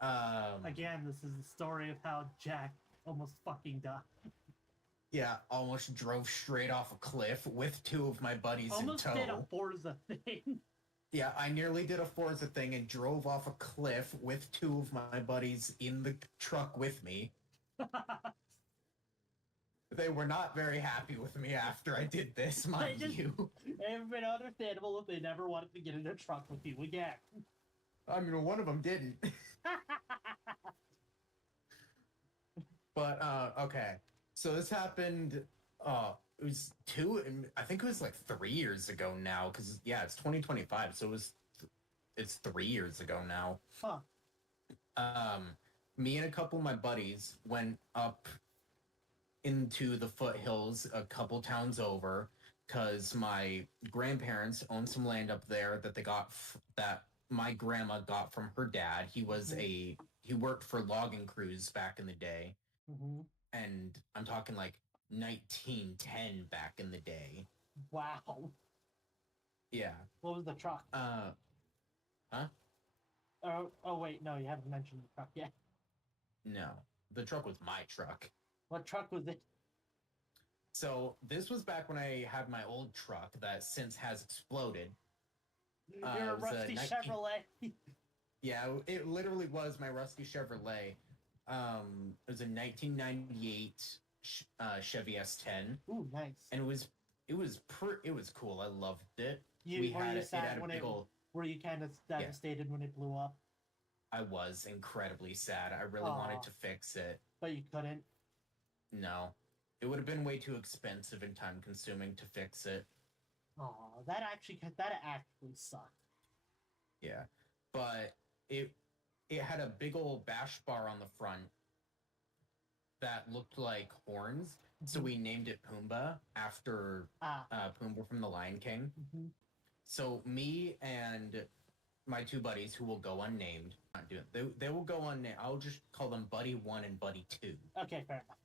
Again, this is the story of how Jack almost fucking died. Yeah, almost drove straight off a cliff with two of my buddies in Almost did a tow. Forza thing. Yeah, I nearly did a Forza thing and drove off a cliff with two of my buddies in the truck with me. They were not very happy with me after I did this, mind you. It would have been understandable if they never wanted to get in a truck with you again. I mean, one of them didn't. But okay. So this happened it was I think it was like 3 years ago now, because yeah, it's 2025, so it's 3 years ago now. Huh. Um Me and a couple of my buddies went up into the foothills a couple towns over because my grandparents own some land up there that that my grandma got from her dad. He worked for logging crews back in the day, Mm-hmm. and I'm talking like 1910 back in the day. Wow. Yeah. What was the truck? Huh? Oh wait, no, you haven't mentioned the truck yet. No, the truck was my truck. What truck was it? So this was back when I had my old truck that since has exploded. You're a It was rusty Chevrolet. Yeah, it literally was my rusty Chevrolet. It was a 1998 Chevy S10. Ooh, nice. And it was cool. I loved it. Were you kind of devastated when it blew up? I was incredibly sad. I really wanted to fix it, but you couldn't. No, it would have been way too expensive and time consuming to fix it. Oh, that actually sucked. Yeah, but it had a big old bash bar on the front that looked like horns, so we named it Pumbaa after Pumbaa from The Lion King. Mm-hmm. So me and my two buddies, who will go unnamed, they will go unnamed. I'll just call them Buddy 1 and Buddy 2. Okay, fair enough.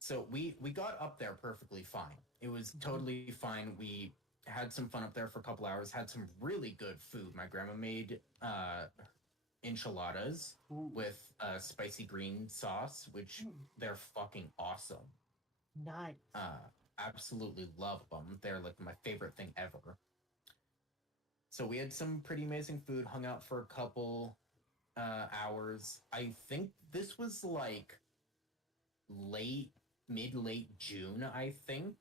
So we got up there perfectly fine. It was totally fine. We had some fun up there for a couple hours, had some really good food. My grandma made enchiladas with spicy green sauce, which they're fucking awesome. Nice. Absolutely love them. They're like my favorite thing ever. So we had some pretty amazing food, hung out for a couple hours. I think this was like mid-late June, I think.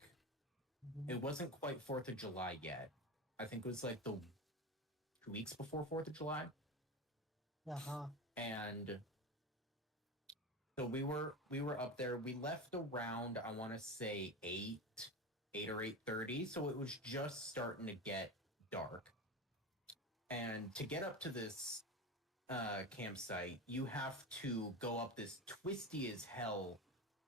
Mm-hmm. It wasn't quite 4th of July yet. I think it was like the 2 weeks before 4th of July. Uh-huh. And so we were up there. We left around, I want to say 8 or 8:30, so it was just starting to get dark. And to get up to this campsite, you have to go up this twisty as hell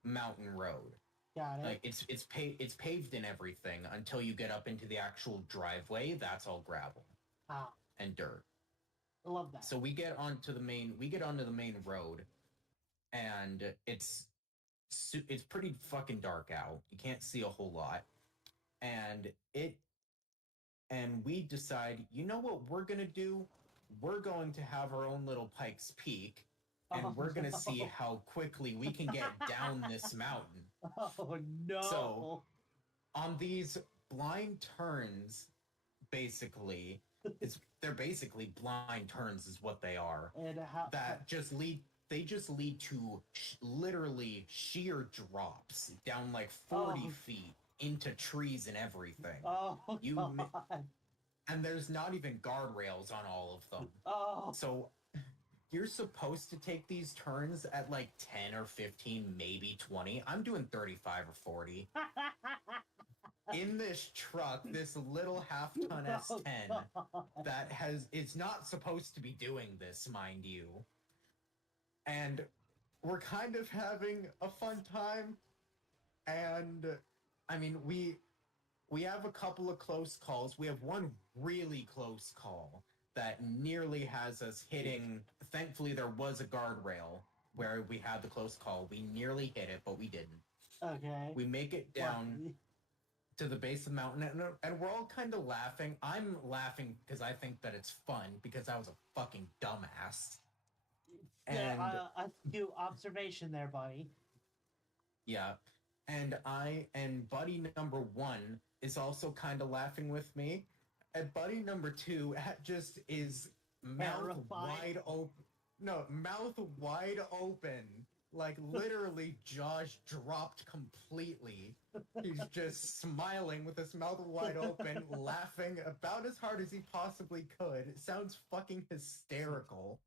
mountain road. Got it. Like it's paved and everything until you get up into the actual driveway. That's all gravel and dirt. I love that. So we get onto the main road, and it's pretty fucking dark out. You can't see a whole lot, and we decide, you know what we're gonna do? We're going to have our own little Pikes Peak, and we're gonna see how quickly we can get down this mountain. Oh no! So, on these blind turns, basically, they're basically blind turns, is what they are. And They just lead to literally sheer drops down like 40 feet into trees and everything. Oh, God. And there's not even guardrails on all of them. Oh. So you're supposed to take these turns at like 10 or 15, maybe 20. I'm doing 35 or 40. In this truck, this little half-ton S10 it's not supposed to be doing this, mind you. And we're kind of having a fun time. And I mean, we have a couple of close calls. We have one really close call that nearly has us hitting. Thankfully, there was a guardrail where we had the close call. We nearly hit it, but we didn't. Okay. We make it down to the base of the mountain, and we're all kind of laughing. I'm laughing because I think that it's fun, because I was a fucking dumbass. And Yeah, astute observation there, buddy. yeah, and buddy number one is also kind of laughing with me, and buddy number two just is mouth Terrified. wide open. No, mouth wide open, like literally jaws dropped completely. He's just smiling with his mouth wide open, laughing about as hard as he possibly could. It sounds fucking hysterical.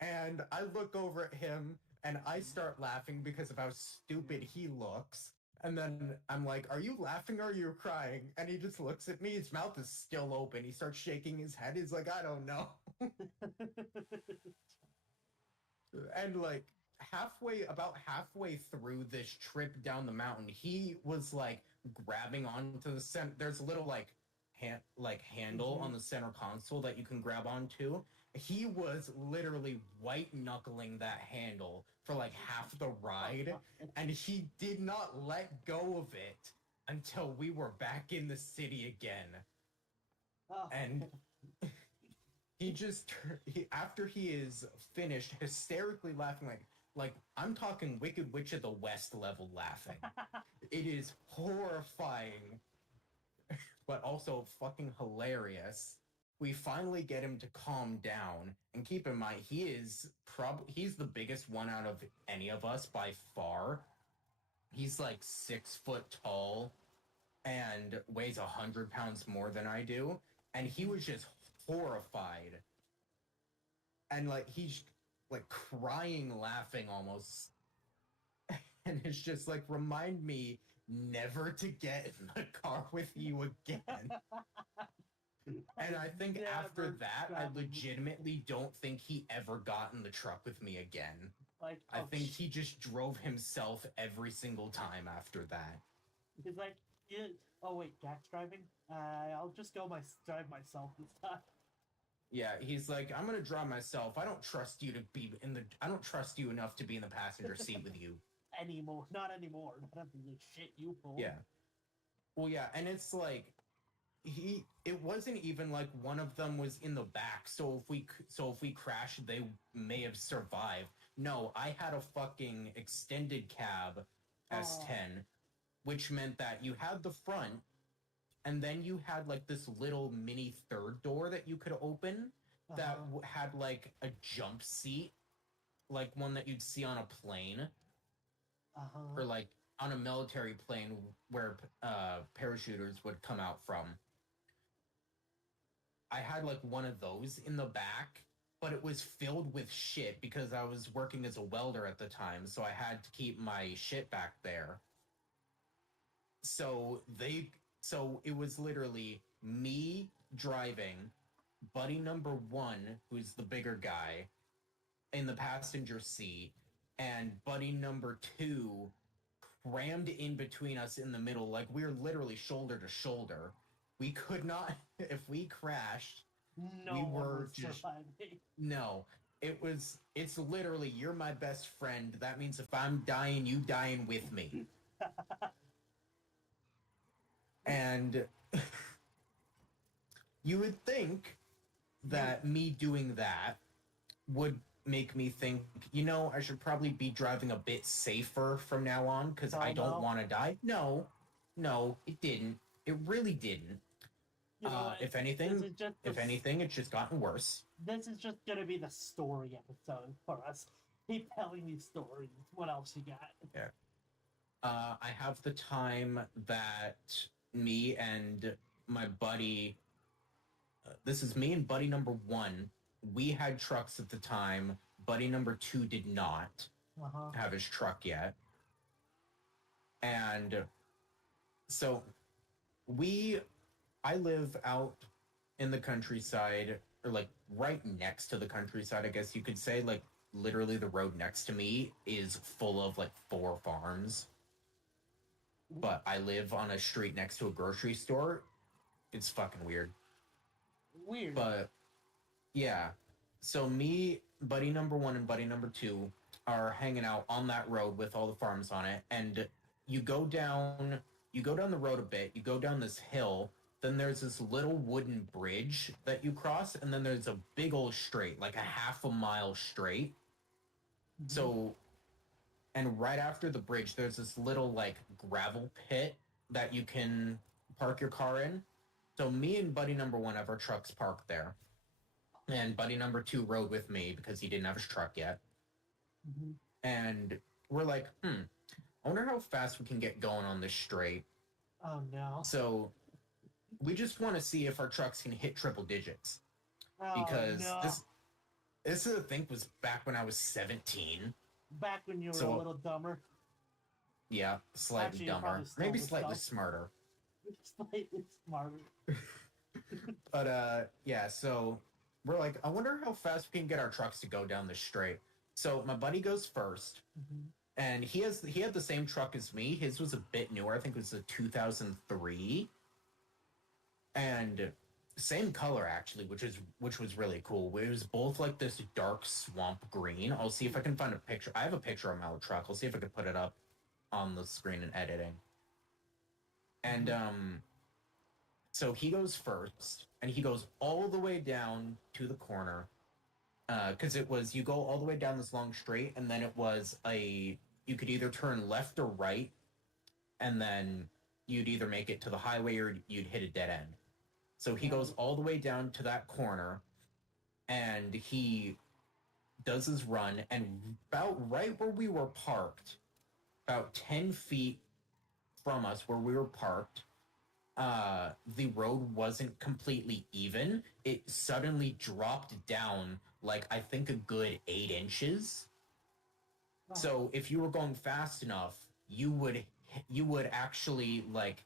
And I look over at him and I start laughing because of how stupid he looks. And then I'm like, "Are you laughing or are you crying?" And he just looks at me. His mouth is still open. He starts shaking his head. He's like, "I don't know." And like about halfway through this trip down the mountain, he was like grabbing onto the center. There's a little handle on the center console that you can grab onto. He was literally white knuckling that handle for like half the ride, and he did not let go of it until we were back in the city again. Oh. And after he is finished hysterically laughing, like I'm talking Wicked Witch of the West level laughing. It is horrifying, but also fucking hilarious. We finally get him to calm down, and keep in mind he's the biggest one out of any of us by far. He's like 6 foot tall and weighs 100 pounds more than I do, and he was just horrified, and like he's like crying, laughing almost, and it's just like, remind me never to get in the car with you again. And I think after that, I legitimately don't think he ever got in the truck with me again. Like, I think he just drove himself every single time after that. He's like, yeah. Oh wait, Jack's driving. I'll just drive myself this time. Yeah, he's like, "I'm gonna drive myself. I don't trust you to be I don't trust you enough to be in the passenger seat with you." Not anymore. Not after the shit you pulled. Yeah. Well, yeah, and it's like, it wasn't even like one of them was in the back, so if we crashed, they may have survived. No, I had a fucking extended cab S10, which meant that you had the front, and then you had like this little mini third door that you could open that had like a jump seat, like one that you'd see on a plane, or like on a military plane where parachuters would come out from. I had like one of those in the back, but it was filled with shit because I was working as a welder at the time, so I had to keep my shit back there. So it was literally me driving, buddy number one, who's the bigger guy, in the passenger seat, and buddy number two crammed in between us in the middle, like we were literally shoulder to shoulder. We could not, if we crashed, no, we were just surviving. No. It's literally, you're my best friend. That means if I'm dying, you dying with me. And you would think that me doing that would make me think, I should probably be driving a bit safer from now on because I don't want to die. No, it didn't. It really didn't. If anything, it's just gotten worse. This is just gonna be the story episode for us. Keep telling these stories. What else you got? Yeah. I have the time that me and my buddy, this is me and buddy number one, we had trucks at the time. Buddy number two did not have his truck yet. And so I live out in the countryside, or like right next to the countryside, I guess you could say. Like literally the road next to me is full of like 4 farms. But I live on a street next to a grocery store. It's fucking weird. But yeah. So me, buddy number one and buddy number two are hanging out on that road with all the farms on it. And you go down the road a bit, you go down this hill, then there's this little wooden bridge that you cross, and then there's a big old straight, like a half a mile straight. So, and right after the bridge, there's this little like gravel pit that you can park your car in. So me and buddy number one have our trucks parked there, and buddy number two rode with me because he didn't have his truck yet. Mm-hmm. And we're like, I wonder how fast we can get going on this straight. Oh no. So we just want to see if our trucks can hit triple digits. Oh, Because no. this I think was back when I was 17. Back when you were So- a little dumber. Yeah, slightly Actually, you're dumber. probably still Maybe the slightly stuff. smarter. Slightly smarter. But yeah, so we're like, I wonder how fast we can get our trucks to go down the straight. So my buddy goes first, Mm-hmm. and he had the same truck as me. His was a bit newer. I think it was a 2003. And same color actually, which was really cool. It was both like this dark swamp green. I'll see if I can find a picture. I have a picture of my truck. I'll see if I can put it up on the screen in editing. And so he goes first, and he goes all the way down to the corner. Because it was, you go all the way down this long straight, and then it was you could either turn left or right, and then you'd either make it to the highway or you'd hit a dead end. So he goes all the way down to that corner, and he does his run, and about right where we were parked, about 10 feet from us where we were parked, the road wasn't completely even. It suddenly dropped down like I think a good 8 inches. Oh. So if you were going fast enough, you would actually like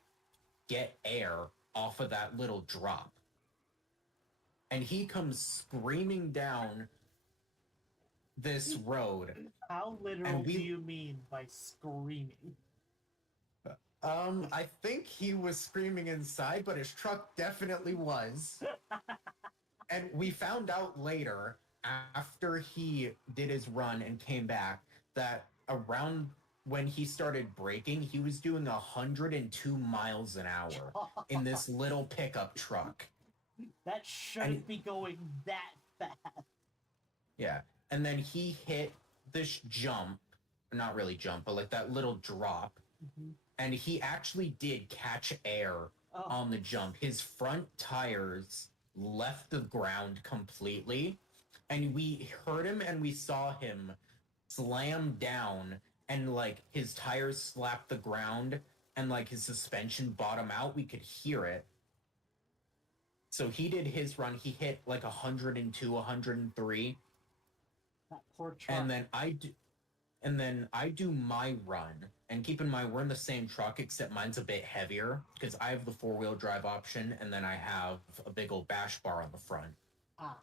get air off of that little drop. And he comes screaming down this road. How literal And we- do you mean by screaming? I think he was screaming inside, but his truck definitely was. And we found out later, after he did his run and came back, that around when he started braking, he was doing 102 miles an hour in this little pickup truck. That shouldn't And- be going that fast. Yeah. And then he hit this jump, not really jump, but like that little drop. Mhm. And he actually did catch air Oh, on the jump. His front tires left the ground completely. And we heard him and we saw him slam down, and like his tires slapped the ground and like his suspension bottom out. We could hear it. So he did his run. He hit like 102, 103. that poor truck. And then I do my run. And keep in mind, we're in the same truck, except mine's a bit heavier because I have the 4-wheel drive option, and then I have a big old bash bar on the front. Ah.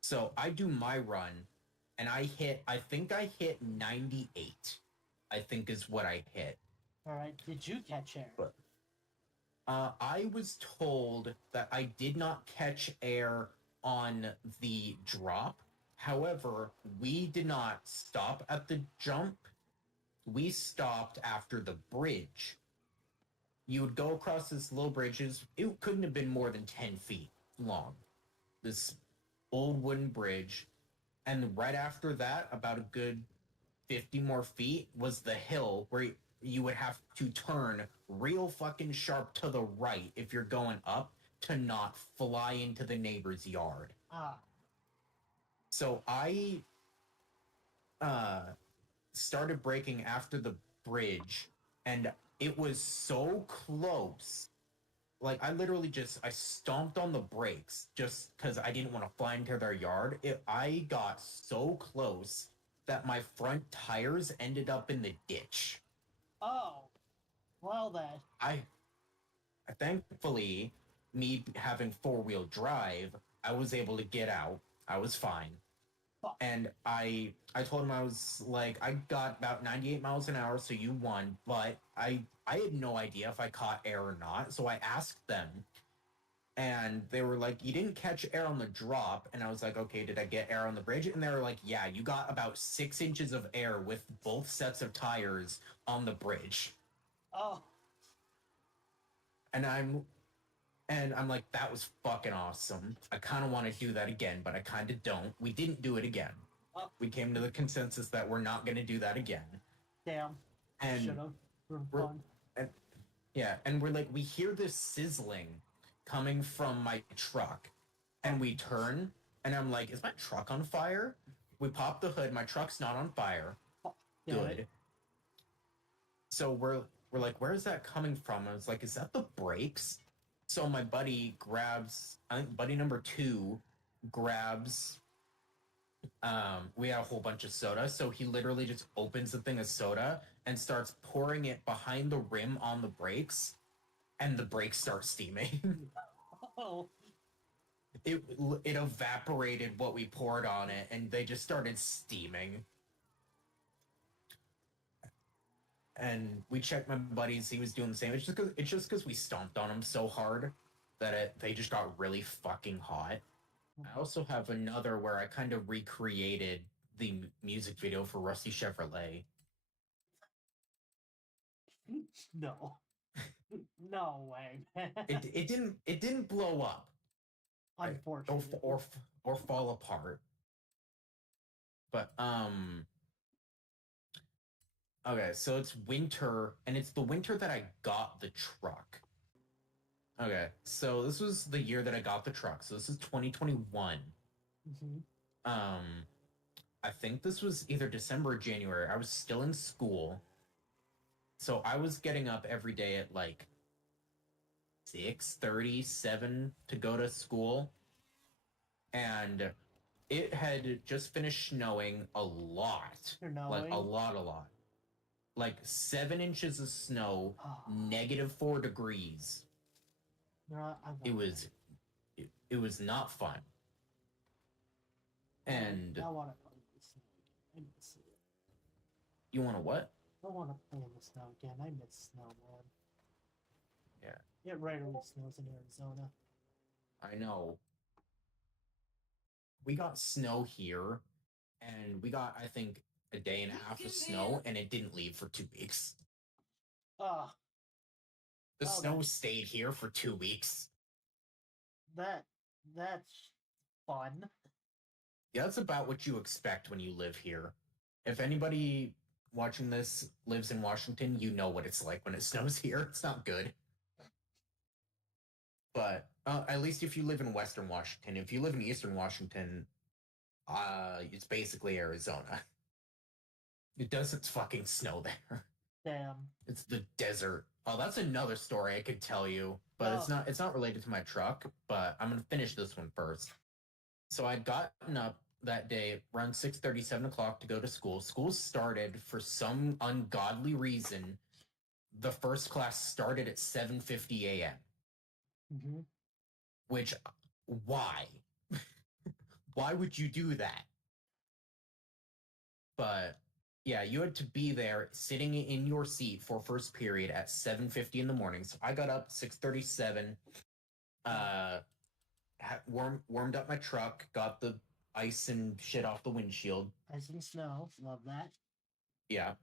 So I do my run, and I think I hit 98. I think is what I hit. All right. Did you catch air? But- I was told that I did not catch air on the drop. However, we did not stop at the jump. We stopped after the bridge. You would go across this little bridge. It couldn't have been more than 10 feet long. This old wooden bridge. And right after that, about a good 50 more feet, was the hill where you would have to turn real fucking sharp to the right if you're going up to not fly into the neighbor's yard. Ah. So I started braking after the bridge, and it was so close. Like I literally I stomped on the brakes just because I didn't want to fly into their yard. I got so close that my front tires ended up in the ditch. Oh. Well then. I thankfully, me having 4-wheel drive, I was able to get out. I was fine. Fuck. And I told him, I was like, I got about 98 miles an hour, so you won. But I had no idea if I caught air or not. So I asked them, and they were like, you didn't catch air on the drop. And I was like, okay, did I get air on the bridge? And they were like, yeah, you got about 6 inches of air with both sets of tires on the bridge. Oh. And I'm like, that was fucking awesome. I kind of want to do that again, but I kind of don't. We didn't do it again. We came to the consensus that we're not going to do that again. Damn. And Should have. we're- Fun. and yeah, and we're like, we hear this sizzling coming from my truck, and we turn, and I'm like, is my truck on fire? We pop the hood. My truck's not on fire. Yeah, Good. So we're like, where is that coming from? I was like, is that the brakes? So my buddy grabs, I think buddy number 2 grabs. We had a whole bunch of soda, so he literally just opens the thing of soda and starts pouring it behind the rim on the brakes, and the brakes start steaming. Oh, it evaporated what we poured on it, and they just started steaming. And we checked my buddies; he was doing the same. It's just because we stomped on him so hard that they just got really fucking hot. I also have another where I kind of recreated the music video for Rusty Chevrolet. no. No way. It didn't blow up Unfortunately. or fall apart. But okay, so it's winter, and it's the winter that I got the truck. Okay, so this was the year that I got the truck. So this is 2021. Mm-hmm. I think this was either December or January. I was still in school. So I was getting up every day at like 6:37 to go to school. And it had just finished snowing a lot. Like a lot. Like 7 inches of snow, -4 degrees. It was not fun. And I want to play in the snow again. I miss it. You want to what? I want to play in the snow again. I miss snow, man. Yeah. It rarely snows in Arizona. I know. We got snow here, and we got, I think, a day and a half of snow, and it didn't leave for 2 weeks. The snow stayed here for 2 weeks. That's fun. Yeah, that's about what you expect when you live here. If anybody watching this lives in Washington, you know what it's like when it snows here. It's not good. But at least if you live in Western Washington. If you live in Eastern Washington, it's basically Arizona. It doesn't fucking snow there. Damn. It's the desert. Oh, that's another story I could tell you, but it's not related to my truck, but I'm gonna finish this one first. So I'd gotten up that day around 6:30, 7 o'clock to go to school. School started for some ungodly reason. The first class started at 7:50 a.m. Mm-hmm. Which, why? Why would you do that? But yeah, you had to be there sitting in your seat for first period at 7:50 in the morning. So I got up 6:37, warmed up my truck, got the ice and shit off the windshield. Ice and snow, love that. Yeah,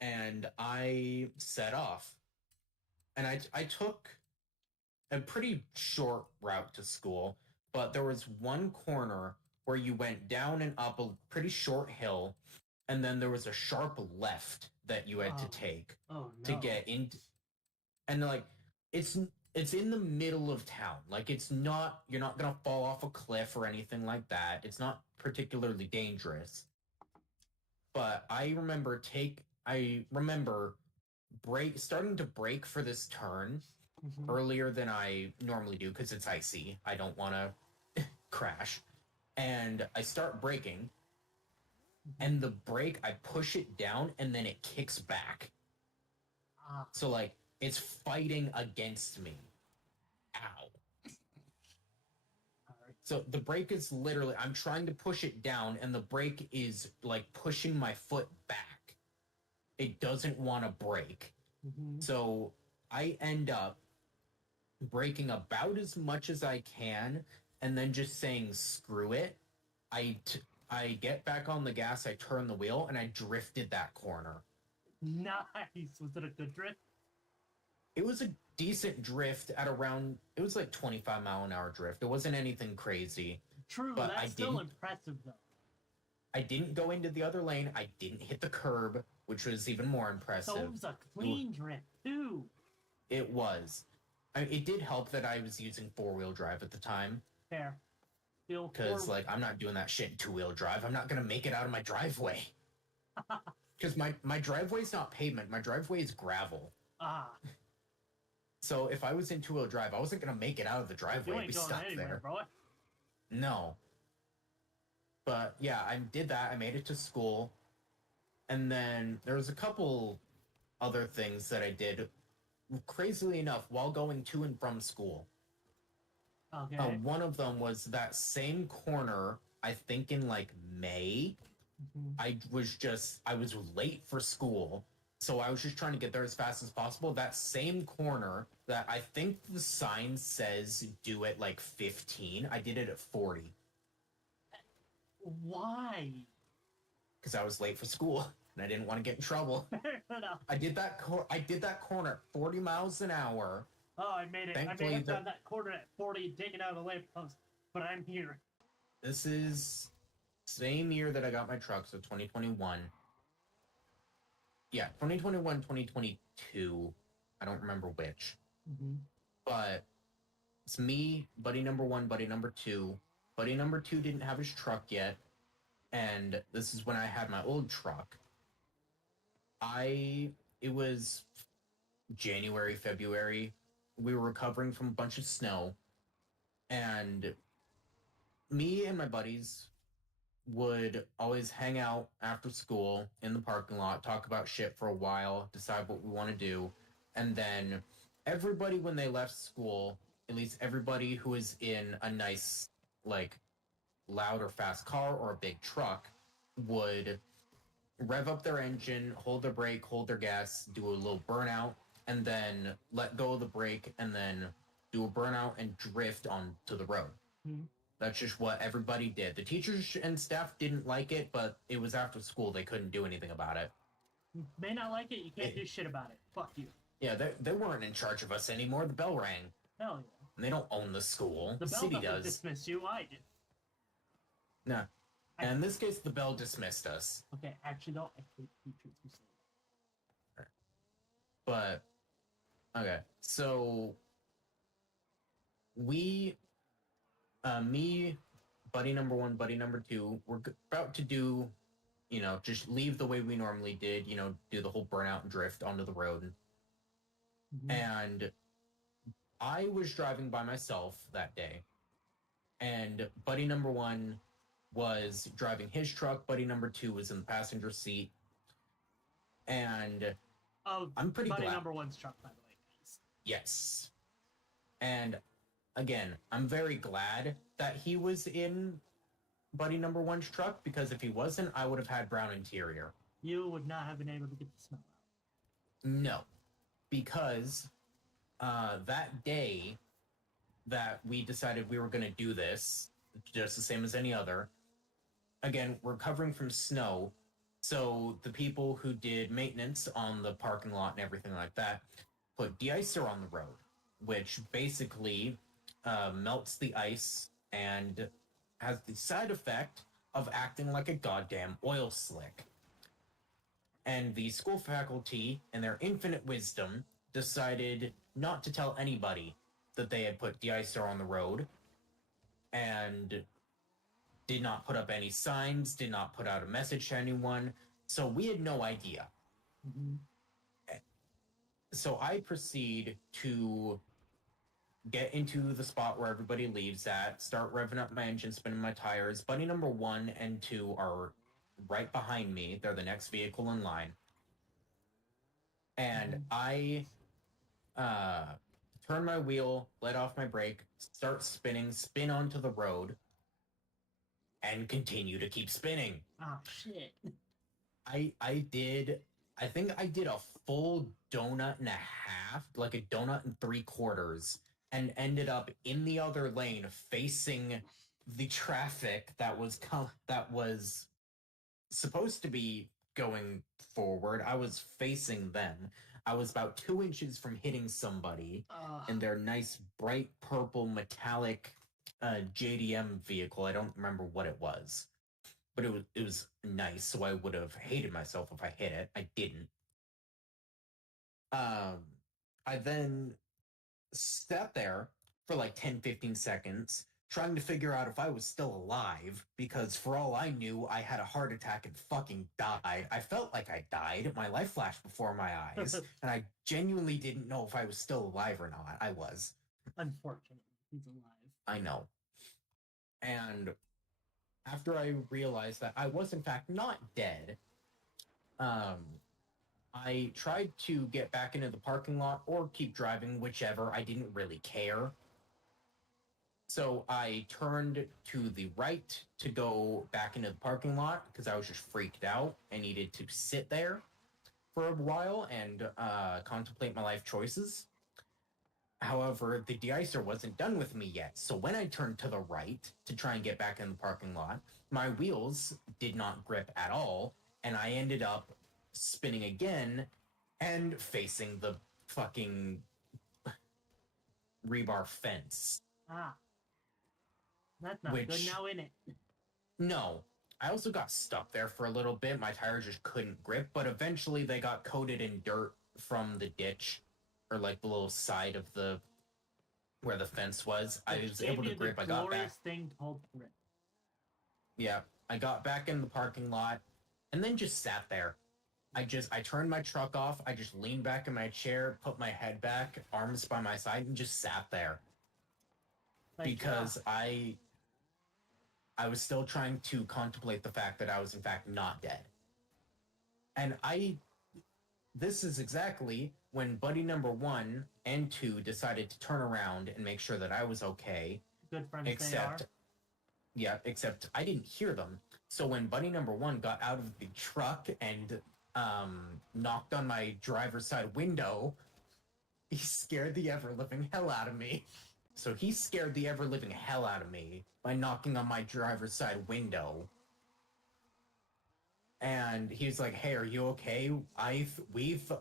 and I set off, and I took a pretty short route to school, but there was one corner where you went down and up a pretty short hill, and then there was a sharp left that you had to take to get into, and like it's in the middle of town. Like you're not gonna fall off a cliff or anything like that. It's not particularly dangerous. But I remember starting to brake for this turn earlier than I normally do because it's icy. I don't want to crash. And I start braking, and the brake, I push it down, and then it kicks back. So, like, it's fighting against me. Ow. So the brake is literally, I'm trying to push it down, and the brake is, like, pushing my foot back. It doesn't want to brake. So I end up braking about as much as I can, and then just saying, screw it. I get back on the gas, I turn the wheel, and I drifted that corner. Nice. Was it a good drift? It was a decent drift at around, it was like 25-mile-an-hour drift. It wasn't anything crazy. True, but that's still impressive, though. I didn't go into the other lane. I didn't hit the curb, which was even more impressive. So it was a clean drift too. It was. It did help that I was using 4-wheel drive at the time. Fair. Because, like, I'm not doing that shit in 2-wheel drive. I'm not going to make it out of my driveway. Because my driveway's not pavement. My driveway is gravel. Ah. So if I was in 2-wheel drive, I wasn't going to make it out of the driveway. You I'd ain't be going stuck anywhere, there. bro. No. But, yeah, I did that. I made it to school. And then there was a couple other things that I did, crazily enough, while going to and from school. Okay. One of them was that same corner, I think in like May. Mhm. I was late for school, so I was just trying to get there as fast as possible. That same corner that I think the sign says do it like 15, I did it at 40 Why? because I was late for school and I didn't want to get in trouble. Fair enough. I did that corner at 40 miles an hour. Oh, I made it. Thankfully, I made it down that corner at 40, taken out of the lamppost. But I'm here. This is same year that I got my truck, so 2021. Yeah, 2021, 2022. I don't remember which. Mm-hmm. But it's me, buddy number 1, buddy number 2. Buddy number 2 didn't have his truck yet, and this is when I had my old truck. It was January, February. We were recovering from a bunch of snow, and me and my buddies would always hang out after school in the parking lot, talk about shit for a while, decide what we want to do, and then everybody, when they left school, at least everybody who was in a nice, like, loud or fast car or a big truck, would rev up their engine, hold their brake, hold their gas, do a little burnout, and then let go of the brake, and then do a burnout and drift onto the road. Mm-hmm. That's just what everybody did. The teachers and staff didn't like it, but it was after school. They couldn't do anything about it. You may not like it, you can't do shit about it. Fuck you. Yeah, they weren't in charge of us anymore. The bell rang. Hell yeah. And they don't own the school. The The bell city doesn't does. dismiss you, I did. No. And in this case, the bell dismissed us. Okay, actually, no, I hate teachers who say that. But, okay. So, me, buddy number 1, buddy number 2, we're about to do, just leave the way we normally did, do the whole burnout and drift onto the road. Mhm. And I was driving by myself that day. And buddy number 1 was driving his truck. Buddy number 2 was in the passenger seat. And I'm pretty buddy glad. number 1's truck, by the way, guys. Yes. And again, I'm very glad that he was in buddy number 1's truck, because if he wasn't, I would have had brown interior. You would not have been able to get the smell out. No. Because that day that we decided we were going to do this, just the same as any other, again, we're recovering from snow, so the people who did maintenance on the parking lot and everything like that put de-icer on the road, which basically melts the ice and has the side effect of acting like a goddamn oil slick. And the school faculty, in their infinite wisdom, decided not to tell anybody that they had put de-icer on the road, and did not put up any signs, did not put out a message to anyone, so we had no idea. Mm-hmm. So I proceed to get into the spot where everybody leaves at, start revving up my engine, spinning my tires. Buddy number 1 and 2 are right behind me. They're the next vehicle in line. And I turn my wheel, let off my brake, start spinning, spin onto the road, and continue to keep spinning. Ah, shit. I think I did a full donut and a half, like a donut and 3/4, and ended up in the other lane facing the traffic that was supposed to be going forward. I was facing them. I was about 2 inches from hitting somebody in their nice bright purple metallic JDM vehicle. I don't remember what it was. but it was nice, so I would have hated myself if I hit it. I didn't. I then sat there for like 10, 15 seconds trying to figure out if I was still alive because for all I knew, I had a heart attack and fucking died. I felt like I died. My life flashed before my eyes, and I genuinely didn't know if I was still alive or not. I was. Unfortunately, he's alive. I know. And after I realized that I was in fact not dead, um, I tried to get back into the parking lot or keep driving, whichever. I didn't really care. So I turned to the right to go back into the parking lot because I was just freaked out and needed to sit there for a while and contemplate my life choices. However, the de-icer wasn't done with me yet. So when I turned to the right to try and get back in the parking lot, my wheels did not grip at all. And I ended up spinning again and facing the fucking rebar fence. Ah. That's not Which, good now, in it? no. I also got stuck there for a little bit. My tires just couldn't grip, but eventually they got coated in dirt from the ditch or like the little side of the where the fence was. I was able to grip. I got back. Thing called grip. Yeah, I got back in the parking lot and then just sat there. I turned my truck off. I just leaned back in my chair, put my head back, arms by my side, and just sat there Like, because I was still trying to contemplate the fact that I was in fact not dead. And this is exactly when buddy number 1 and 2 decided to turn around and make sure that I was okay. good friends Except, yeah, except I didn't hear them. So when buddy number 1 got out of the truck and knocked on my driver's side window, he scared the ever-living hell out of me. So he scared the ever-living hell out of me by knocking on my driver's side window. And he was like, "Hey, are you okay? We've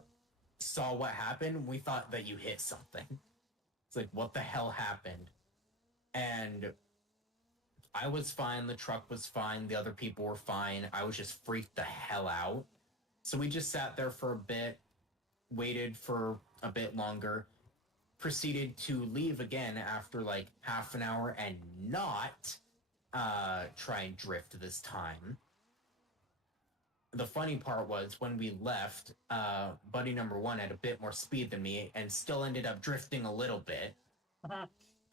saw what happened. We thought that you hit something." It's like, what the hell happened? And I was fine. The truck was fine. The other people were fine. I was just freaked the hell out. So we just sat there for a bit, waited for a bit longer, proceeded to leave again after like half an hour and not try and drift this time. The funny part was when we left, buddy number 1 had a bit more speed than me and still ended up drifting a little bit.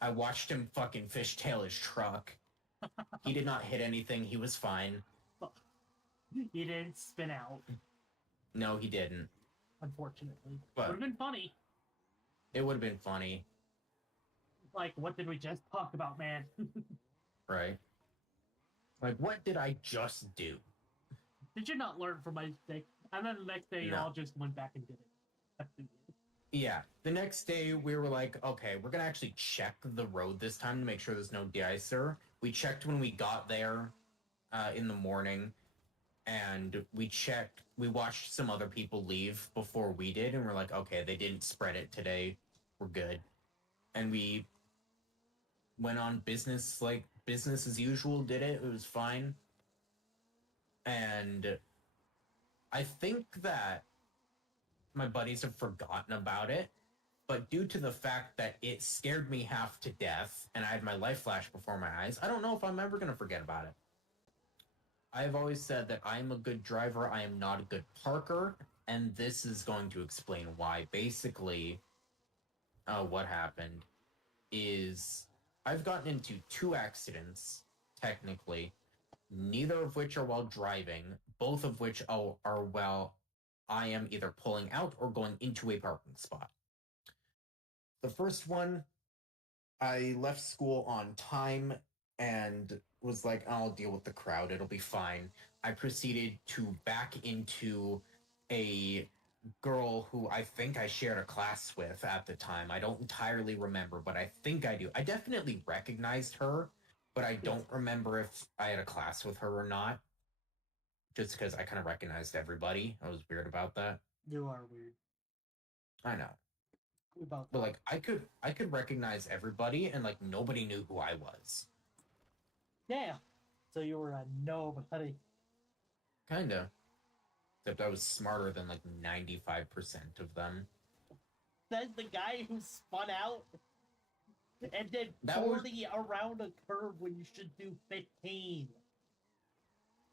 I watched him fucking fishtail his truck. He did not hit anything. He was fine. He didn't spin out. No, he didn't. Unfortunately. But would have been funny. It would have been funny. Like, what did we just talk about, man? Right. Like, what did I just do? Did you not learn from my mistake? And then the next day, you all just went back and did it. Yeah. The next day, we were like, okay, we're going to actually check the road this time to make sure there's no de-icer. We checked when we got there in the morning, and we watched some other people leave before we did, and we're like, okay, they didn't spread it today. We're good. And we went on business as usual, did it. It was fine. And I think that my buddies have forgotten about it, but due to the fact that it scared me half to death and I had my life flash before my eyes, I don't know if I'm ever going to forget about it. I've always said that I'm a good driver, I am not a good parker, and this is going to explain why. Basically, what happened is I've gotten into 2 accidents, technically, neither of which are while driving, both of which are while I am either pulling out or going into a parking spot. The first one, I left school on time and was like, I'll deal with the crowd, it'll be fine. I proceeded to back into a girl who I think I shared a class with at the time. I don't entirely remember, but I think I do. I definitely recognized her, but I don't remember if I had a class with her or not. Just because I kind of recognized everybody. I was weird about that. You are weird. I know. About but like I could recognize everybody and like nobody knew who I was. Yeah. So you were a nobody. Kinda. Except I was smarter than like 95% of them. Says the guy who spun out and did That was 40 around a curve when you should do 15.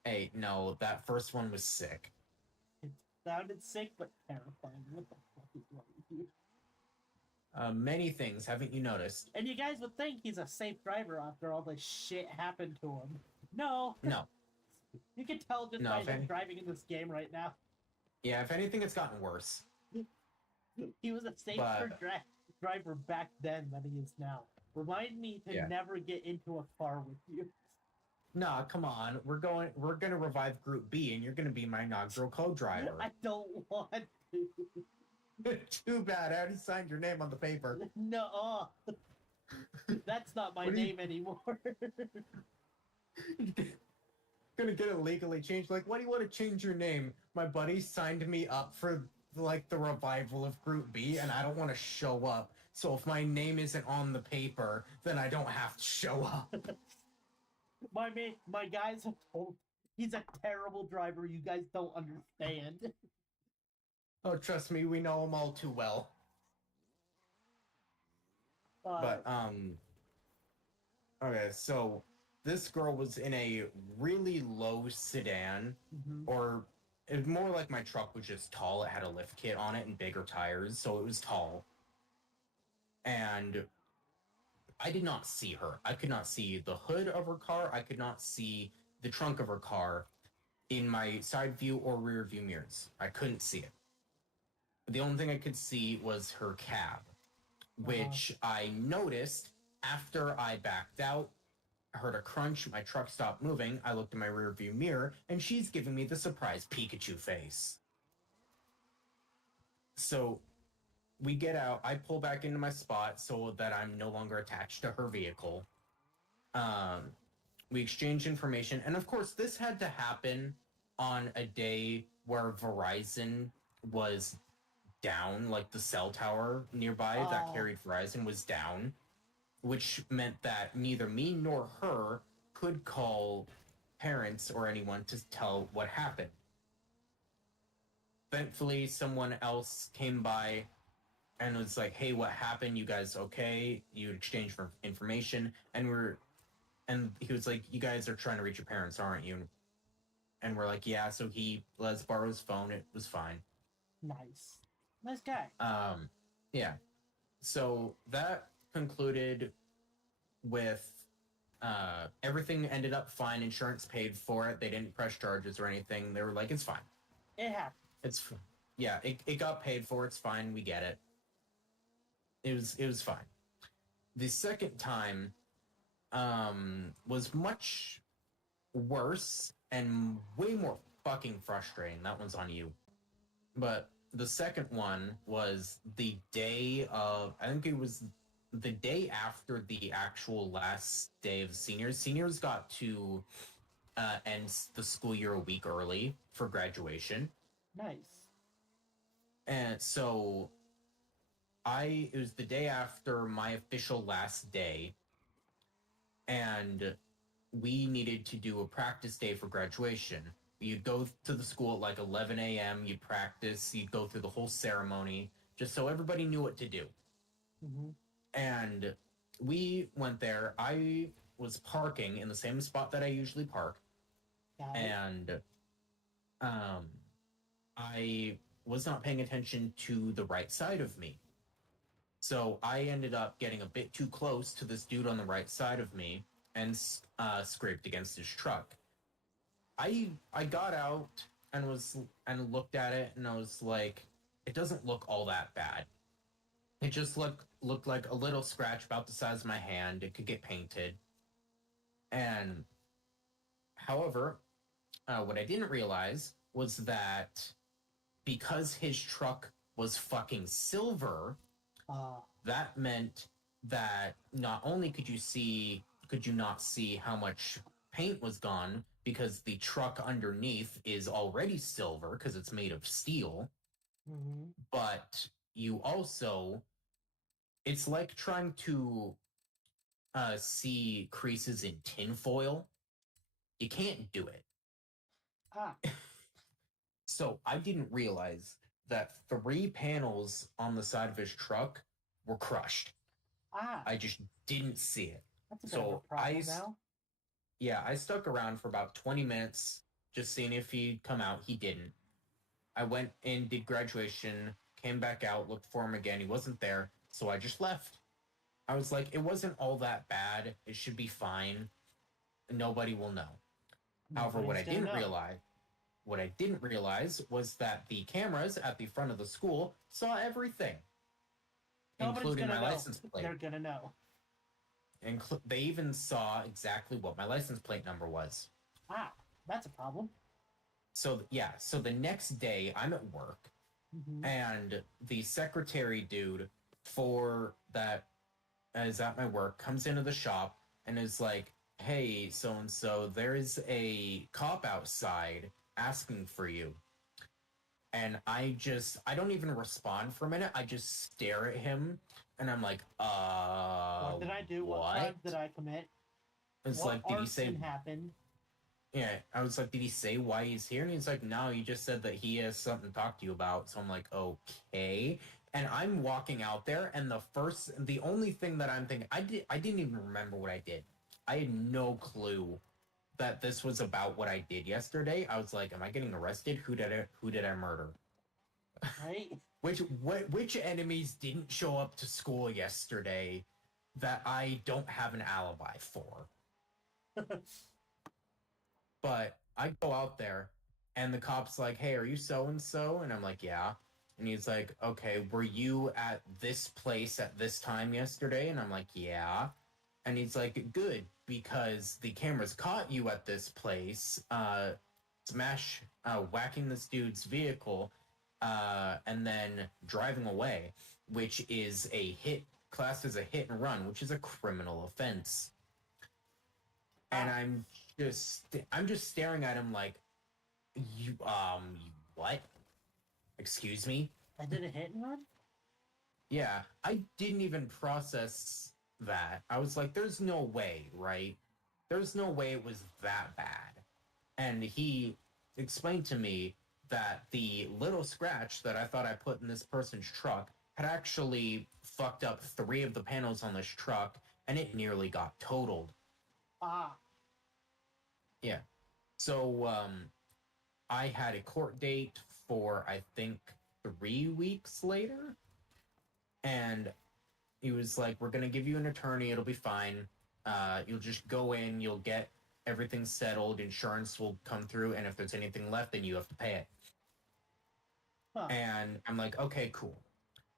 Hey, no, that first one was sick. It sounded sick but terrifying. What the fuck is wrong with you? Many things, haven't you noticed? And you guys would think he's a safe driver after all this shit happened to him. No. No. You can tell just No, by if him any- driving in this game right now. Yeah, if anything, it's gotten worse. He was a safer driver back then than he is now. Remind me to Yeah. never get into a car with you. Nah, come on. We're gonna revive Group B, and you're gonna be my inaugural co-driver. I don't want to. Too bad. I already signed your name on the paper. No. That's not my What do you- name anymore. Gonna get it legally changed. Like, why do you want to change your name? My buddy signed me up for like the revival of Group B, and I don't want to show up. So if my name isn't on the paper, then I don't have to show up. My guys have told he's a terrible driver. You guys don't understand. Oh, trust me, we know him all too well. But okay, so this girl was in a really low sedan, mhm. or it was more like my truck was just tall. It had a lift kit on it and bigger tires, so it was tall. And I did not see her. I could not see the hood of her car. I could not see the trunk of her car in my side view or rear view mirrors. I couldn't see it. The only thing I could see was her cab, which I noticed after I backed out. I heard a crunch, my truck stopped moving, I looked in my rear view mirror, and she's giving me the surprise Pikachu face. So we get out, I pull back into my spot so that I'm no longer attached to her vehicle. We exchange information, and of course this had to happen on a day where Verizon was down, like the cell tower nearby that carried Verizon was down, which meant that neither me nor her could call parents or anyone to tell what happened. Thankfully, someone else came by and was like, "Hey, what happened? You guys okay?" You exchanged for information, and he was like, "You guys are trying to reach your parents, aren't you?" And we're like, "Yeah." So he let us borrow his phone. It was fine. Nice guy. Yeah. So that concluded with everything ended up fine. Insurance paid for it. They didn't press charges or anything. They were like, "It's fine. It happened. Yeah. It got paid for. It's fine. We get it. It was fine." The second time was much worse and way more fucking frustrating. That one's on you. But the second one was the day of, I think it was the day after the actual last day of seniors. Seniors got to end the school year a week early for graduation. Nice. And so it was the day after my official last day, and we needed to do a practice day for graduation. You'd go to the school at like 11 a.m., you'd practice, you'd go through the whole ceremony, just so everybody knew what to do. Mm-hmm. And we went there. I was parking in the same spot that I usually park. And I was not paying attention to the right side of me. So I ended up getting a bit too close to this dude on the right side of me and scraped against his truck. I got out and looked at it, and I was like, it doesn't look all that bad. It just looked like a little scratch about the size of my hand. It could get painted. And however, what I didn't realize was that because his truck was fucking silver, that meant that not only could you not see how much paint was gone, because the truck underneath is already silver because it's made of steel, but it's like trying to see creases in tinfoil. You can't do it. Ah, So I didn't realize that 3 panels on the side of his truck were crushed. ah, I just didn't see it. that's a bit of So a problem now. yeah, I stuck around for about 20 minutes just seeing if he'd come out. He didn't. I went in, did graduation, came back out, looked for him again. He wasn't there. So I just left. I was like, it wasn't all that bad. It should be fine. Nobody will know. However, Nobody's gonna know. what I didn't realize was that the cameras at the front of the school saw everything, Nobody's including gonna my know. license plate. They're gonna know. They even saw exactly what my license plate number was. Ah, that's a problem. So yeah, so the next day I'm at work, Mhm. and the secretary dude for that is at my work comes into the shop and is like, "Hey, so and so, there's a cop outside asking for you." And I don't even respond for a minute. I just stare at him and I'm like, What did I do? What crime did I commit? It's what like, did he say arson happened? Yeah, I was like, did he say why he's here? And he's like, no, he just said that he has something to talk to you about. So I'm like, okay. And I'm walking out there, and the only thing that I'm thinking, I didn't even remember what I did. I had no clue that this was about what I did yesterday. I was like, am I getting arrested? Who did I murder? Right? Which enemies didn't show up to school yesterday that I don't have an alibi for? But I go out there and the cop's like, hey, are you so and so? And I'm like, yeah. And he's like, okay, were you at this place at this time yesterday? And I'm like, yeah. And he's like, good, because the cameras caught you at this place, whacking this dude's vehicle, and then driving away, which is classed as a hit and run, which is a criminal offense. And I'm just staring at him like, you what? Excuse me? I did a hit and run? Yeah, I didn't even process that. I was like, there's no way, right? There's no way it was that bad. And he explained to me that the little scratch that I thought I put in this person's truck had actually fucked up 3 of the panels on this truck, and it nearly got totaled. Ah. Yeah. So I had a court date for, I think, 3 weeks later. And he was like, we're going to give you an attorney. It'll be fine. You'll just go in. You'll get everything settled. Insurance will come through. And if there's anything left, then you have to pay it. Huh. And I'm like, okay, cool.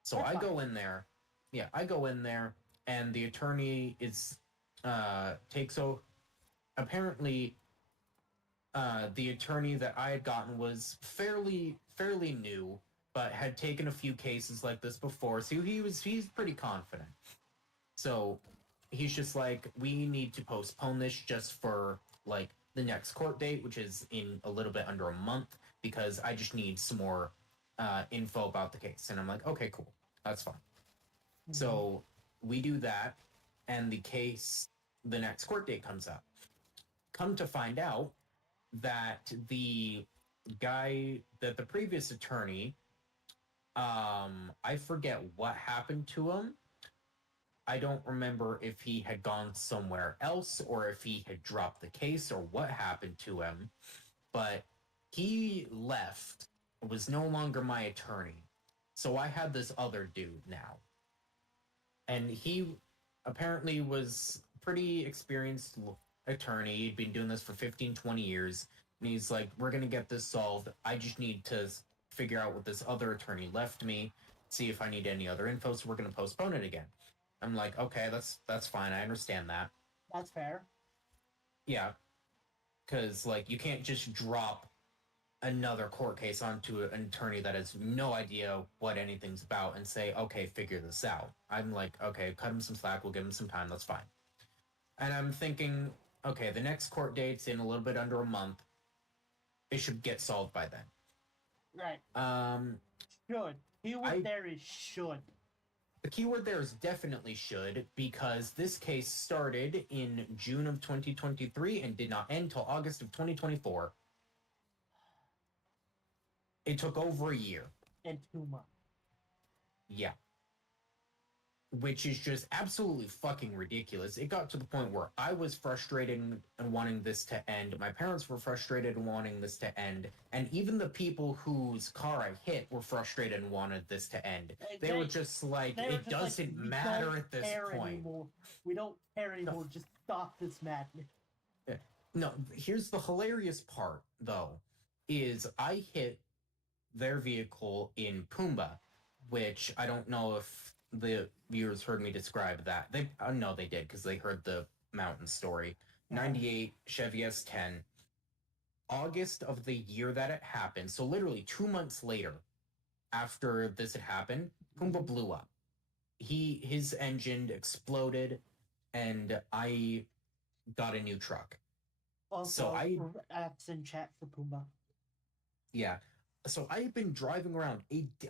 So That's I fine. go in there. Yeah, I go in there. And the attorney takes over. Apparently, the attorney that I had gotten was fairly new, but had taken a few cases like this before, so he's pretty confident. So he's just like, we need to postpone this just for like the next court date, which is in a little bit under a month, because I just need some more info about the case. And I'm like, okay, cool, that's fine. Mhm. So we do that, and the next court date comes up. Come to find out that the previous attorney, I forget what happened to him. I don't remember if he had gone somewhere else or if he had dropped the case or what happened to him, but he left, was no longer my attorney. So I had this other dude now. And he apparently was pretty experienced attorney. He'd been doing this for 15, 20 years. And he's like, we're going to get this solved. I just need to figure out what this other attorney left me, see if I need any other info. So we're going to postpone it again. I'm like, okay, that's fine. I understand that. That's fair. Yeah. Because, like, you can't just drop another court case onto an attorney that has no idea what anything's about and say, okay, figure this out. I'm like, okay, cut him some slack. We'll give him some time. That's fine. And I'm thinking, okay, the next court date's in a little bit under a month. It should get solved by then. Right. Um, Should. He was there is should. The keyword there is definitely should, because this case started in June of 2023 and did not end till August of 2024. It took over a year. And 2 months. Yeah. Which is just absolutely fucking ridiculous. It got to the point where I was frustrated and wanting this to end. My parents were frustrated and wanting this to end. And even the people whose car I hit were frustrated and wanted this to end. They were just like, it doesn't matter at this point. Anymore. We don't care anymore. Just stop this madness. No, here's the hilarious part, though, is I hit their vehicle in Pumbaa, which I don't know if the viewers heard me describe that. They no, they did, because they heard the mountain story. 98 Chevy S10. August of the year that it happened, so literally 2 months later, after this had happened, Pumbaa blew up. His engine exploded, and I got a new truck. Also, So I apps in chat for Pumbaa. Yeah. So I've been driving around.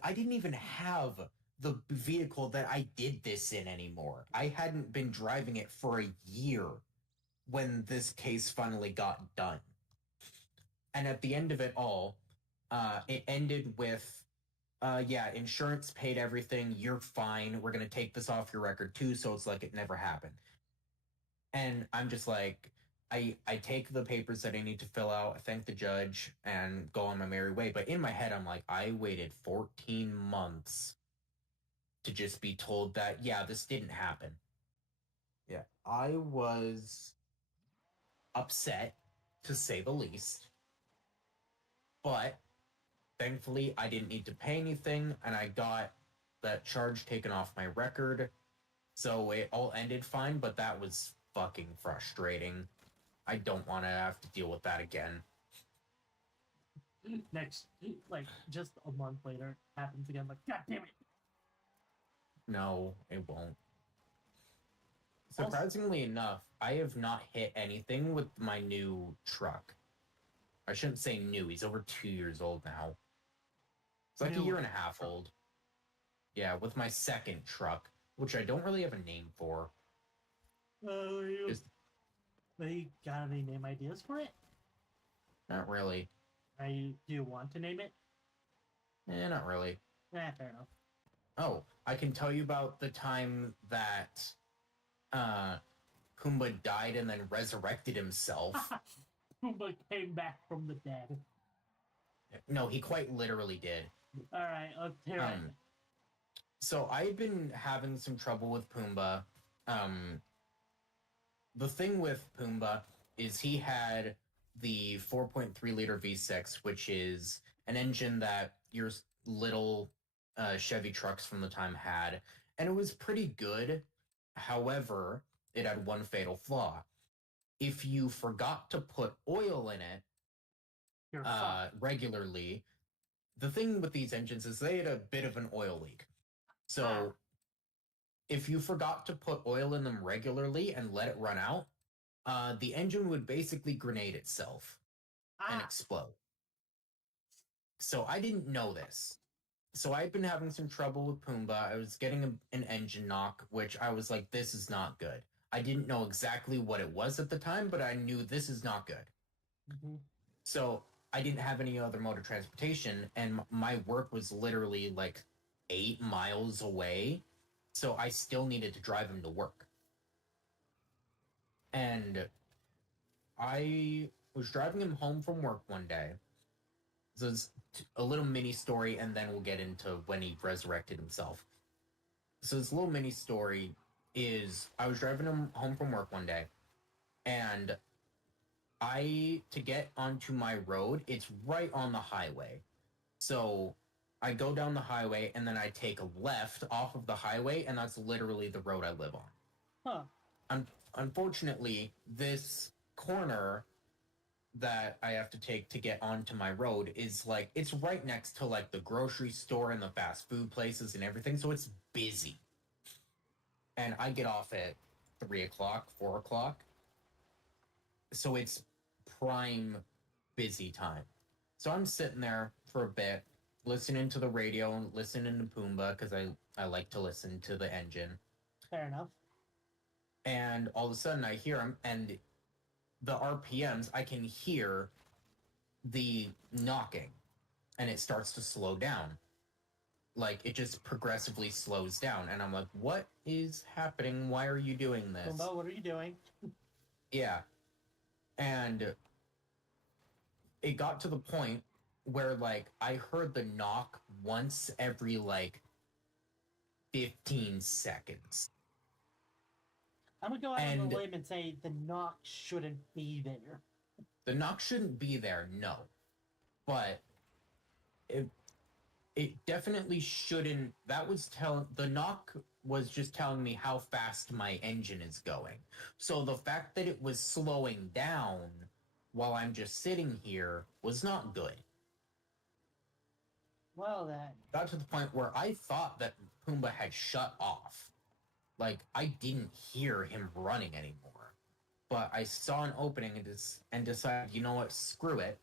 I didn't even have the vehicle that I did this in anymore. I hadn't been driving it for a year when this case finally got done. And at the end of it all, it ended with, insurance paid everything. You're fine. We're going to take this off your record too, so it's like it never happened. And I'm just like, I take the papers that I need to fill out, I thank the judge, and go on my merry way. But in my head, I'm like, I waited 14 months to just be told that, yeah, this didn't happen. Yeah, I was upset, to say the least. But thankfully, I didn't need to pay anything, and I got that charge taken off my record. So it all ended fine, but that was fucking frustrating. I don't want to have to deal with that again. Next, like, just a month later, happens again. Like, God damn it! No, it won't. Surprisingly enough, I have not hit anything with my new truck. I shouldn't say new. He's over 2 years old now. It's like a year and a half old. Yeah, with my second truck, which I don't really have a name for. You got any name ideas for it? Not really. Do you want to name it? Not really. Fair enough. Oh, I can tell you about the time that Pumbaa died and then resurrected himself. Pumbaa came back from the dead. No, he quite literally did. Alright, let's hear it. So I've been having some trouble with Pumbaa. The thing with Pumbaa is he had the 4.3 liter V6, which is an engine that your little Chevy trucks from the time had, and it was pretty good. However, it had one fatal flaw. If you forgot to put oil in it regularly, the thing with these engines is they had a bit of an oil leak. So if you forgot to put oil in them regularly and let it run out, the engine would basically grenade itself and explode. So I didn't know this. So I've been having some trouble with Pumbaa. I was getting an engine knock, which I was like, this is not good. I didn't know exactly what it was at the time, but I knew this is not good. Mm-hmm. So I didn't have any other mode of transportation, and my work was literally like 8 miles away. So I still needed to drive him to work. And I was driving him home from work one day. So it's a little mini story, and then we'll get into when he resurrected himself. So this little mini story is I was driving him home from work one day, and to get onto my road, it's right on the highway. So I go down the highway, and then I take a left off of the highway, and that's literally the road I live on. Unfortunately, this corner that I have to take to get onto my road is like, it's right next to like the grocery store and the fast food places and everything, so it's busy. And I get off at 3 o'clock, 4 o'clock. So it's prime busy time. So I'm sitting there for a bit, listening to the radio and listening to Pumbaa because I like to listen to the engine. Fair enough. And all of a sudden I hear him, and the RPMs, I can hear the knocking, and it starts to slow down. Like, it just progressively slows down. And I'm like, what is happening? Why are you doing this? Pumbaa, what are you doing? Yeah. And it got to the point where, like, I heard the knock once every, like, 15 seconds. I'm gonna go out on a limb and say the knock shouldn't be there. The knock shouldn't be there, no. But it definitely shouldn't. The knock was just telling me how fast my engine is going. So the fact that it was slowing down while I'm just sitting here was not good. Well then. Got to the point where I thought that Pumbaa had shut off. Like, I didn't hear him running anymore. But I saw an opening and decided, you know what, screw it.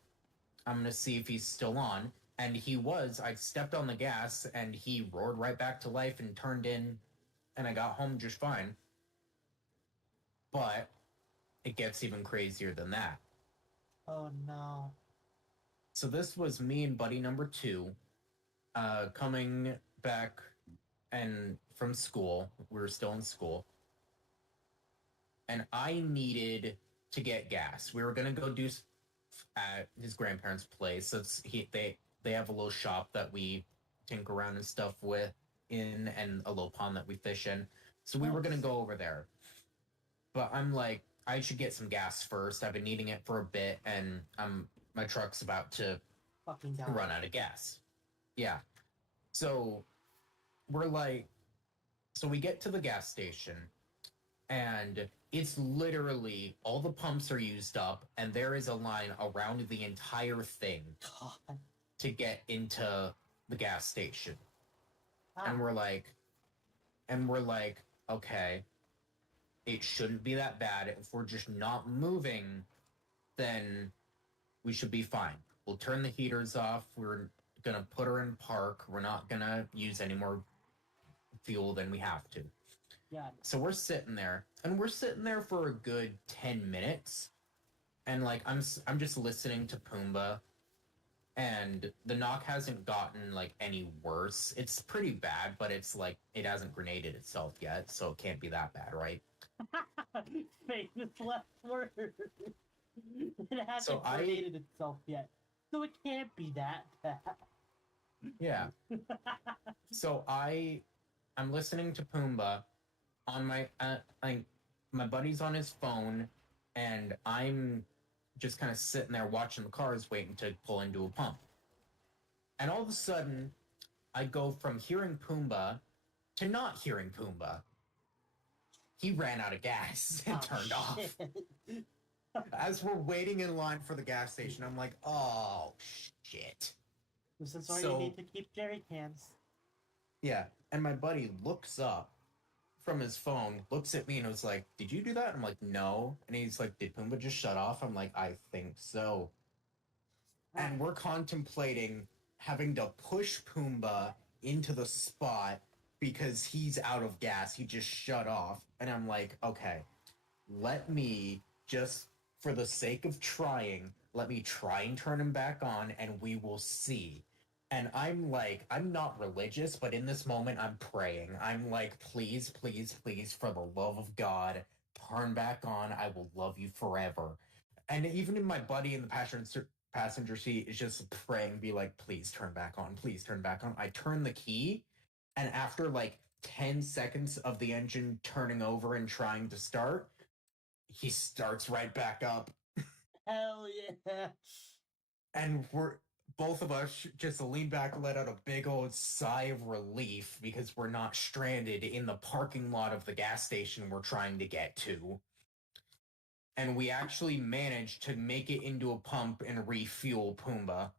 I'm gonna see if he's still on. And he was. I stepped on the gas, and he roared right back to life and turned in, and I got home just fine. But it gets even crazier than that. Oh no. So this was me and buddy number 2 coming back and from school. We were still in school. And I needed to get gas. We were going to go do at his grandparents' place. They have a little shop that we tinker around and stuff with and a little pond that we fish in. So we were going to go over there. But I'm like, I should get some gas first. I've been needing it for a bit, and my truck's about to fucking die. Run out of gas. Yeah. So we get to the gas station, and it's literally all the pumps are used up, and there is a line around the entire thing God. to get into the gas station. Ah. And we're like, okay, it shouldn't be that bad. If we're just not moving, then we should be fine. We'll turn the heaters off. We're gonna put her in park. We're not gonna use any more fuel than we have to. Yeah. So we're sitting there, and we're sitting there for a good 10 minutes. And like, I'm just listening to Pumbaa, and the knock hasn't gotten like any worse. It's pretty bad, but it's like, it hasn't grenaded itself yet, so it can't be that bad, right? Famous last word. It hasn't grenaded itself yet, so it can't be that bad. Yeah. So I'm listening to Pumbaa on my buddy's on his phone, and I'm just kind of sitting there watching the cars waiting to pull into a pump. And all of a sudden, I go from hearing Pumbaa to not hearing Pumbaa. He ran out of gas and turned off. As we're waiting in line for the gas station, I'm like, oh, shit. This is why you need to keep jerry cans. Yeah, and my buddy looks up from his phone, looks at me, and was like, did you do that? I'm like, no. And he's like, did Pumbaa just shut off? I'm like, I think so. And we're contemplating having to push Pumbaa into the spot because he's out of gas. He just shut off. And I'm like, okay, let me just, for the sake of trying, let me try and turn him back on, and we will see. And I'm like, I'm not religious, but in this moment, I'm praying. I'm like, please, please, please, for the love of God, turn back on. I will love you forever. And even in my buddy in the passenger seat is just praying, be like, please turn back on. Please turn back on. I turn the key, and after like 10 seconds of the engine turning over and trying to start, he starts right back up. Hell yeah. And both of us just lean back and let out a big old sigh of relief because we're not stranded in the parking lot of the gas station we're trying to get to. And we actually managed to make it into a pump and refuel Pumbaa.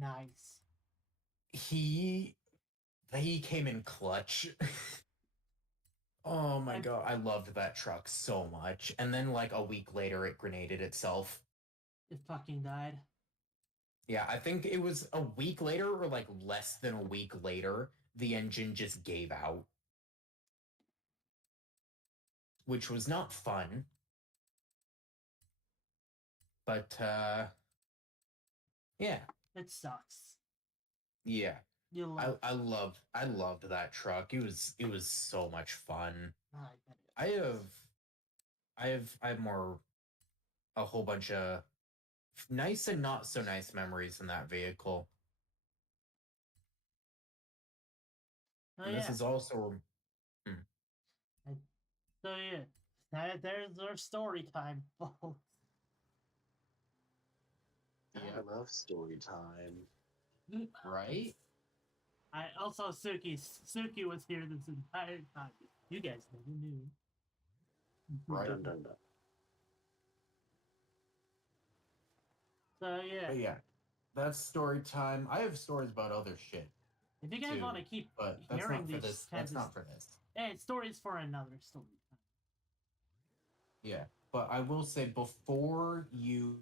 Nice. He came in clutch. Oh my god, I loved that truck so much. And then like a week later, it grenaded itself. It fucking died. Yeah, I think it was a week later or like less than a week later, the engine just gave out, which was not fun. But yeah. It sucks. Yeah. You love I loved that truck. It was so much fun. I bet it I is. have more a whole bunch of nice and not so nice memories in that vehicle. Oh And this yeah. is also So yeah. There's our story time, folks. Yeah. I love story time. right. I also Suki was here this entire time. You guys never knew. Right. Dun, dun, dun. So yeah. But yeah, that's story time. I have stories about other shit, If you guys too, want to keep but that's hearing not for these this. kinds That's of not for this. hey, stories for another story time. Yeah, but I will say before you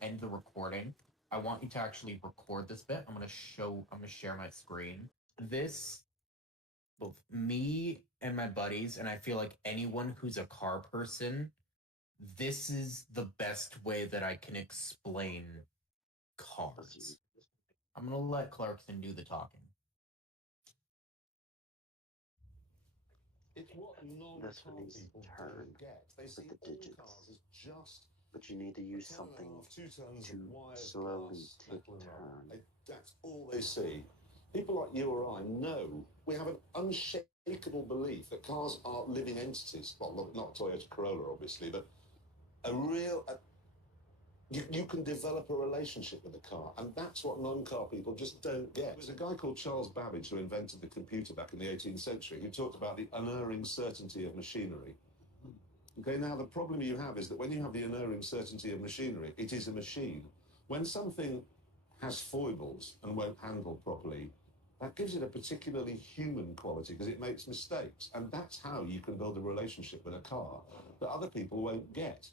end the recording, I want you to actually record this bit. I'm gonna share my screen. This, both me and my buddies, and I feel like anyone who's a car person, this is the best way that I can explain cars. I'm gonna let Clarkson do the talking. It's what That's when he's people turn don't get. They with see the all digits. cars as just But you need to use something to slowly take a turn. That's all they see. People like you or I know we have an unshakable belief that cars are living entities. Well, not Toyota Corolla, obviously, but a real. You can develop a relationship with a car, and that's what non-car people just don't get. There's a guy called Charles Babbage who invented the computer back in the 18th century, who talked about the unerring certainty of machinery. Okay, now the problem you have is that when you have the unerring certainty of machinery, it is a machine. When something has foibles and won't handle properly, that gives it a particularly human quality because it makes mistakes. And that's how you can build a relationship with a car that other people won't get.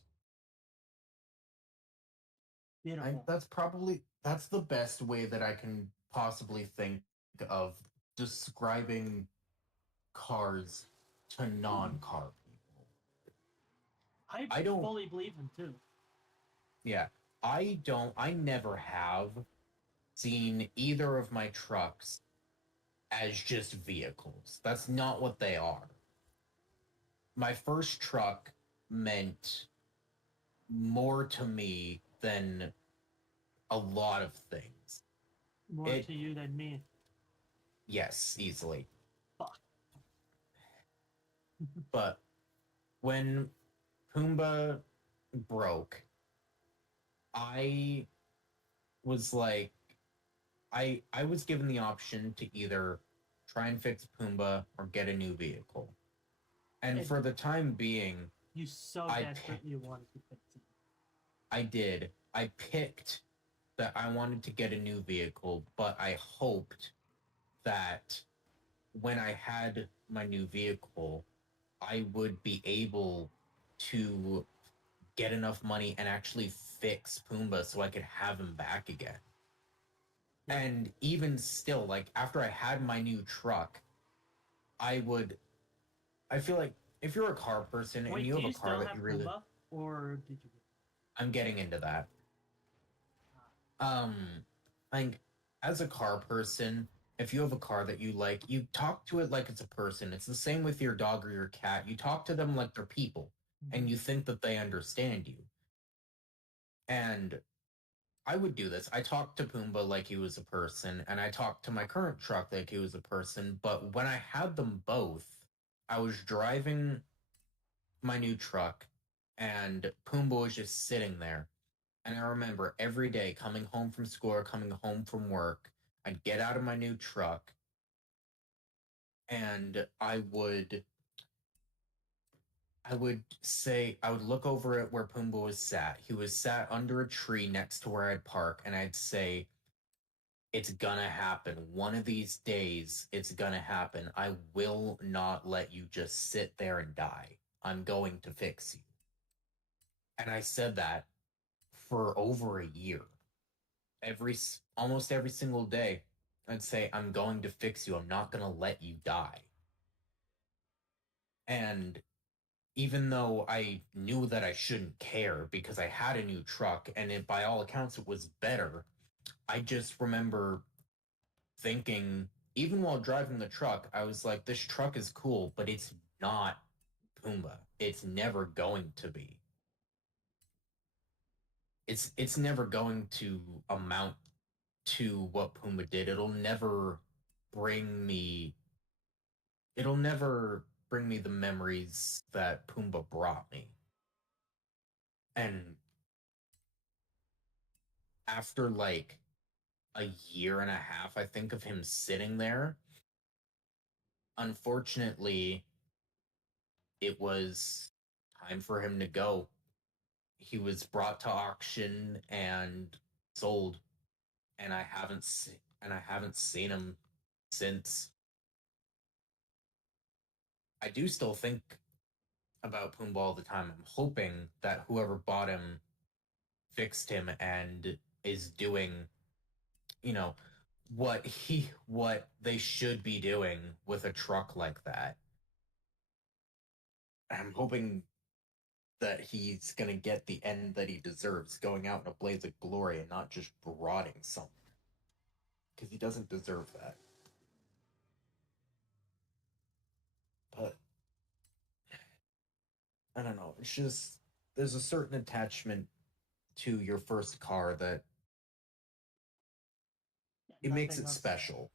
Beautiful. That's the best way that I can possibly think of describing cars to non-car people. I don't fully believe him too. Yeah, I never have seen either of my trucks as just vehicles. That's not what they are. My first truck meant more to me than a lot of things. More to you than me. Yes, easily. Fuck. But when Pumbaa broke, I was like, I was given the option to either try and fix Pumbaa or get a new vehicle. And for the time being, you so desperately wanted to fix it. I did. I picked that I wanted to get a new vehicle, but I hoped that when I had my new vehicle, I would be able to get enough money and actually fix Pumbaa so I could have him back again. And even still, like after I had my new truck, I feel like if you're a car person and you have a car that you really Pumbaa, or did you? I'm getting into that. Like as a car person, if you have a car that you like, you talk to it like it's a person. It's the same with your dog or your cat. You talk to them like they're people, and you think that they understand you. And I would do this. I talked to Pumbaa like he was a person, and I talked to my current truck like he was a person. But when I had them both, I was driving my new truck, and Pumbaa was just sitting there. And I remember every day coming home from school or coming home from work, I'd get out of my new truck, and I would look over at where Pumbaa was sat. He was sat under a tree next to where I'd park, and I'd say, it's gonna happen. One of these days, it's gonna happen. I will not let you just sit there and die. I'm going to fix you. And I said that for over a year. almost every single day, I'd say, I'm going to fix you. I'm not going to let you die. And even though I knew that I shouldn't care because I had a new truck and by all accounts it was better, I just remember thinking, even while driving the truck, I was like, this truck is cool, but it's not Pumbaa. It's never going to be. It's never going to amount to what Pumbaa did. Bring me it'll never bring me the memories that Pumbaa brought me. And after like a year and a half, I think, of him sitting there, unfortunately, it was time for him to go. He was brought to auction and sold, and I haven't seen him since. I do still think about Pumbaa all the time. I'm hoping that whoever bought him fixed him and is doing, you know, what they should be doing with a truck like that. I'm hoping that he's gonna get the end that he deserves, going out in a blaze of glory and not just rotting somewhere. Because he doesn't deserve that. But I don't know. It's just there's a certain attachment to your first car that it makes it special.